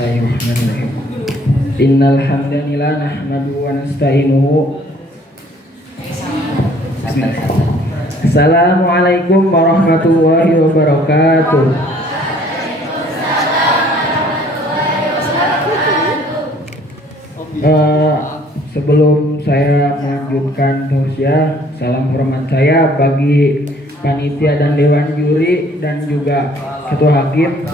Bismillahirrahmanirrahim. Innal hamdalillah nahmaduhu wa nasta'inuhu. Assalamualaikum warahmatullahi wabarakatuh. Sebelum saya melanjutkan tausiah, salam hormat saya bagi panitia dan dewan juri dan juga ketua hakim.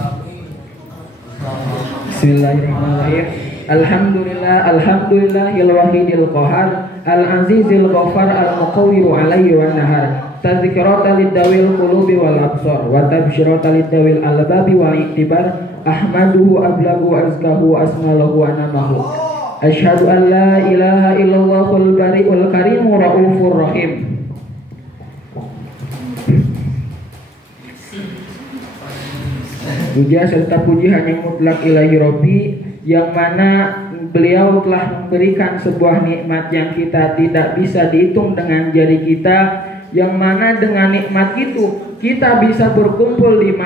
Bismillahirrahmanirrahim. Alhamdulillahil wahidil qahar al-azizil ghafar al-muqawwiru alayhi wan nahar tadhkiratan lidawil qulubi wal absar wa tabsyiratan lidawil albabi wal iktibar ahmaduhu ablagu azkahu asmalahu wa namahu asyhadu an la ilaha illallahul bari'ul karimur raufur rahim. Puja serta puji hanya mutlak ilahi Rabbi, yang mana beliau telah memberikan sebuah nikmat yang kita tidak bisa dihitung dengan jari kita, yang mana dengan nikmat itu kita bisa berkumpul di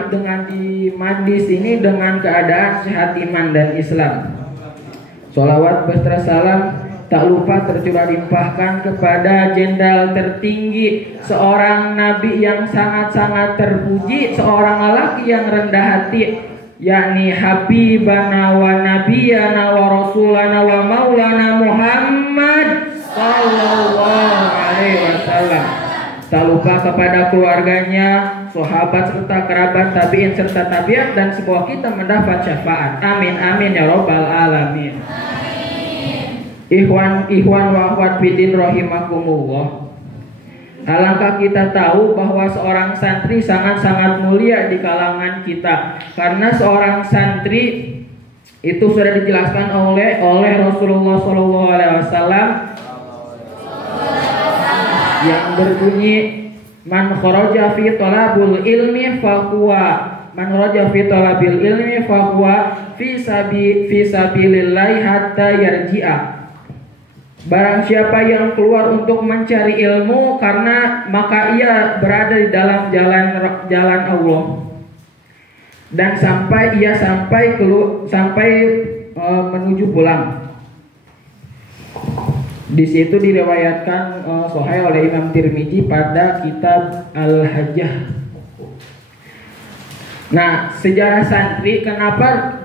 majlis ini dengan keadaan sehat iman dan Islam. Sholawat beserta salam tak lupa tercurah limpahkan kepada jenderal tertinggi, seorang nabi yang sangat-sangat terpuji, seorang lelaki yang rendah hati, yakni Habibana wa Nabiyana wa Rasulana wa Maulana Muhammad sallallahu alaihi wasallam. Tak lupa kepada keluarganya, sahabat serta kerabat, tabiin serta tabiat, dan semoga kita mendapat syafaat. Amin amin ya robbal alamin. Ikhwan wa akhwat fiddin rahimakumullah. Alangkah kita tahu bahwa seorang santri sangat-sangat mulia di kalangan kita, karena seorang santri itu sudah dijelaskan oleh Rasulullah SAW yang berbunyi man kharaja fi talabul ilmi fahuwa fi sabilillahi hatta yarji'a. Barang siapa yang keluar untuk mencari ilmu, karena maka ia berada di dalam jalan Allah, dan sampai menuju pulang. Di situ diriwayatkan sahih oleh Imam Tirmidzi pada kitab Al-Hajjah. Nah, sejarah santri, kenapa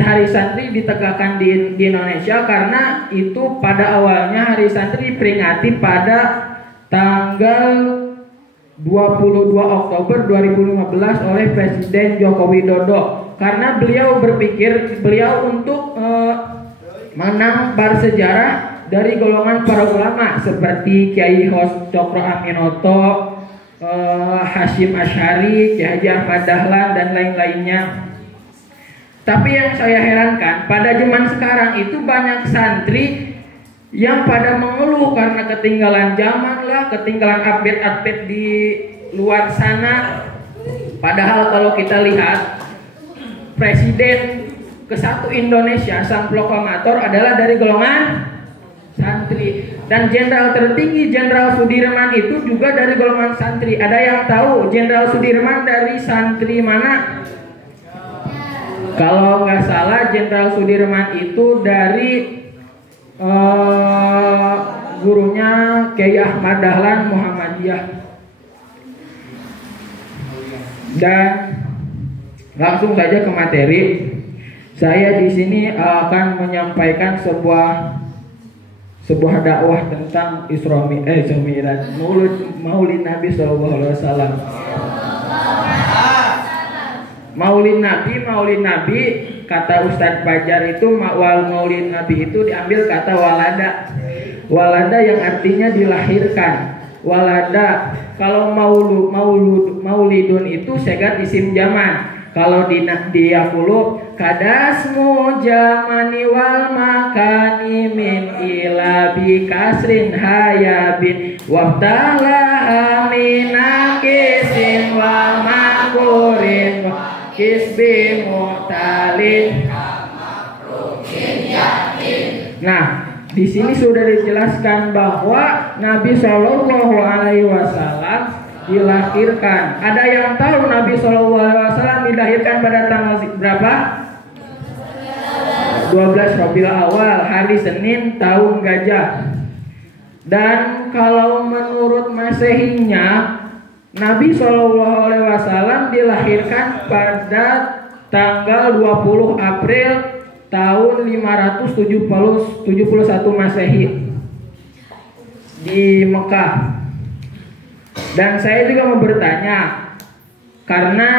hari santri ditegakkan di Indonesia? Karena itu pada awalnya hari santri diperingati pada tanggal 22 Oktober 2015 oleh Presiden Joko Widodo, karena beliau berpikir untuk menambah sejarah dari golongan para ulama seperti Kiai Cokro Aminoto, Hasyim Asy'ari, Kiai Haji Ahmad Dahlan, dan lain-lainnya. Tapi yang saya herankan, pada zaman sekarang itu banyak santri yang pada mengeluh karena ketinggalan zaman lah, ketinggalan update-update di luar sana. Padahal kalau kita lihat, Presiden ke-1 Indonesia, sang proklamator, adalah dari golongan santri. Dan jenderal tertinggi, Jenderal Sudirman, itu juga dari golongan santri. Ada yang tahu Jenderal Sudirman dari santri mana? Kalau nggak salah, Jenderal Sudirman itu dari gurunya Kiai Ahmad Dahlan Muhammadiyah. Dan langsung saja ke materi. Saya di sini akan menyampaikan sebuah dakwah tentang Isra Mi'raj, Maulid Nabi SAW. Maulid Nabi, kata Ustadz Fajar itu, Maulid Nabi itu diambil kata walada yang artinya dilahirkan. Walada, kalau maulidun itu segat isim zaman. Kalau di Yaqulu kadasmu jamani wal makani min ila bi kasrin hayabin waftala amina kisin wa makurin kisbi mu'talin. Nah, di sini sudah dijelaskan bahwa Nabi Shallallahu Alaihi Wasallam dilahirkan. Ada yang tahu Nabi Shallallahu Alaihi Wasallam dilahirkan pada tanggal berapa? 12 Rabiul Awal, hari Senin tahun Gajah. Dan kalau menurut Masehinya, Nabi SAW dilahirkan pada tanggal 20 April tahun 571 Masehi di Mekah. Dan saya juga mau bertanya, karena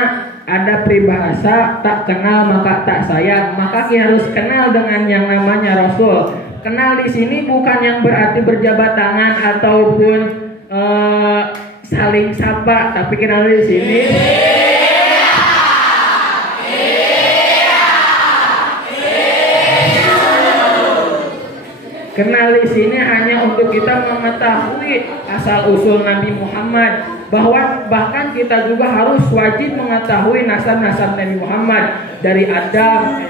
ada peribahasa tak kenal maka tak sayang, maka kita harus kenal dengan yang namanya Rasul. Kenal di sini bukan yang berarti berjabat tangan ataupun saling sapa, tapi kenal di sini kenal di sini hanya untuk kita mengetahui asal usul Nabi Muhammad, bahwa bahkan kita juga harus wajib mengetahui nasab-nasab Nabi Muhammad dari Adam,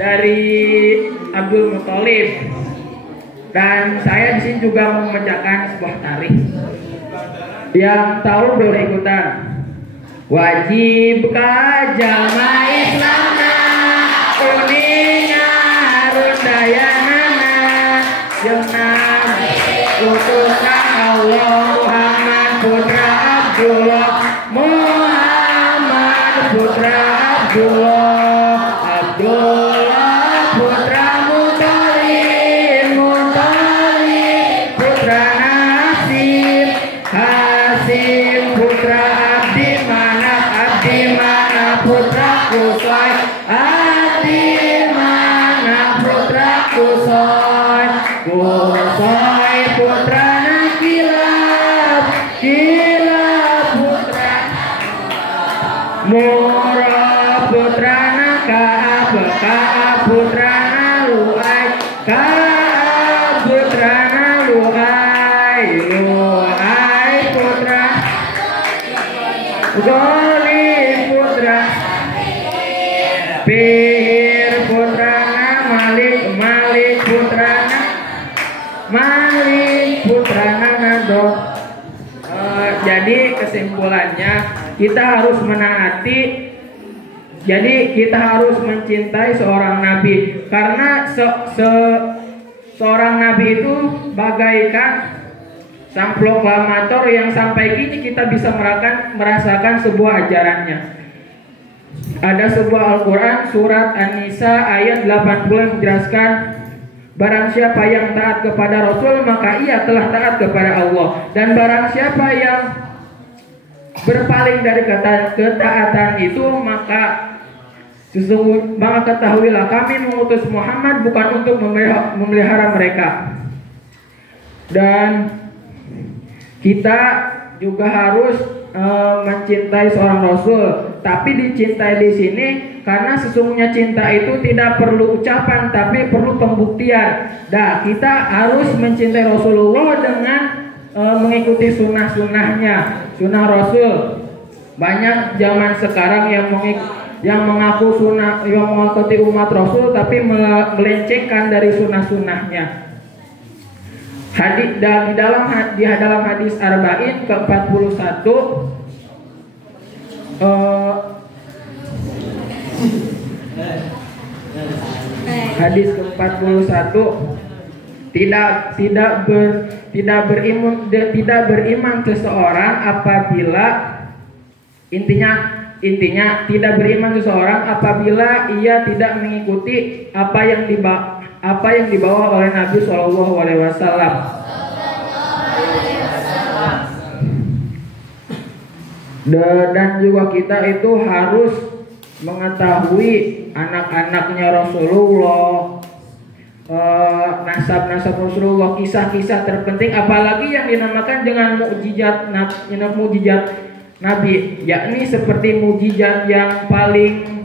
dari Abdul Muthalib. Dan saya di sini juga membacakan sebuah tarikh. Yang tahu boleh ikutan. Wajib kajama Islamna kuninga rundayanana jenam utusan Allah Muhammad putra Abdullah, Muhammad putra Abdullah, Abdullah putra Muthalib, Muthalib putra Hasim, Hasim putra Abdi Manaf, Abdi Manaf putra Qusay, Abdi Manaf putra Qusay, Qusay putra Kilab, Kilab putra Murrah putra Ka'ab, Ka'ab putra Lu'ay, Ka'ab putra Lu'ay, Lu'ay putra Ghalib putra Fihir putra Malik, Malik putra Malik putra Nado. Jadi kesimpulannya kita harus menaati. Jadi kita harus mencintai seorang nabi, karena seorang nabi itu bagaikan sang proklamator yang sampai kini kita bisa merasakan sebuah ajarannya. Ada sebuah Al-Quran surat An-Nisa ayat 80 yang menjelaskan, barang siapa yang taat kepada Rasul maka ia telah taat kepada Allah, dan barang siapa yang berpaling dari ketaatan itu maka ketahuilah kami mengutus Muhammad bukan untuk memelihara mereka. Dan kita juga harus mencintai seorang Rasul, tapi dicintai di sini karena sesungguhnya cinta itu tidak perlu ucapan tapi perlu pembuktian. Nah, kita harus mencintai Rasulullah dengan mengikuti sunnah-sunnahnya, sunnah Rasul. Banyak zaman sekarang yang mengaku sunnah, yang mengikuti umat Rasul tapi melencengkan dari sunnah-sunnahnya. Di dalam hadis Arba'in ke-41 hadis ke-41 tidak beriman seseorang apabila intinya tidak beriman seseorang apabila ia tidak mengikuti apa yang dibawa oleh Nabi Shallallahu Alaihi Wasallam. Dan juga kita itu harus mengetahui anak-anaknya Rasulullah, nasab-nasab Rasulullah, kisah-kisah terpenting, apalagi yang dinamakan dengan mukjizat Nabi, yakni seperti mukjizat yang paling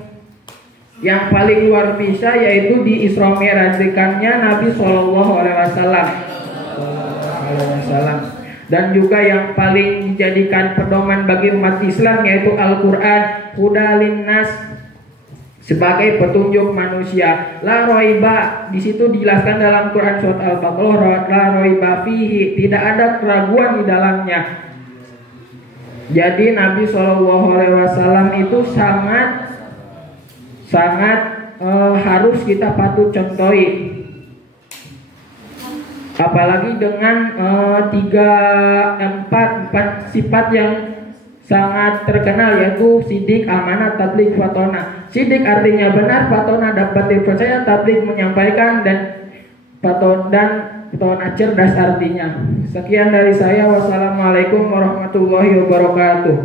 luar biasa, yaitu di Isra Mi'rajkannya Nabi Shallallahu Alaihi Wasallam. Dan juga yang paling dijadikan pedoman bagi umat Islam yaitu Al-Quran, Hudalin Nas, sebagai petunjuk manusia. La roiba, di situ dijelaskan dalam Quran surat Al-Baqarah, la roiba fihi, tidak ada keraguan di dalamnya. Jadi Nabi Shallallahu Alaihi Wasallam itu sangat harus kita patut contohi. Apalagi dengan empat sifat yang sangat terkenal, yaitu sidik, amanah, tabligh, fatona. Sidik artinya benar, fatona dapat dipercaya, tabligh menyampaikan, dan fatona cerdas artinya. Sekian dari saya. Wassalamualaikum warahmatullahi wabarakatuh.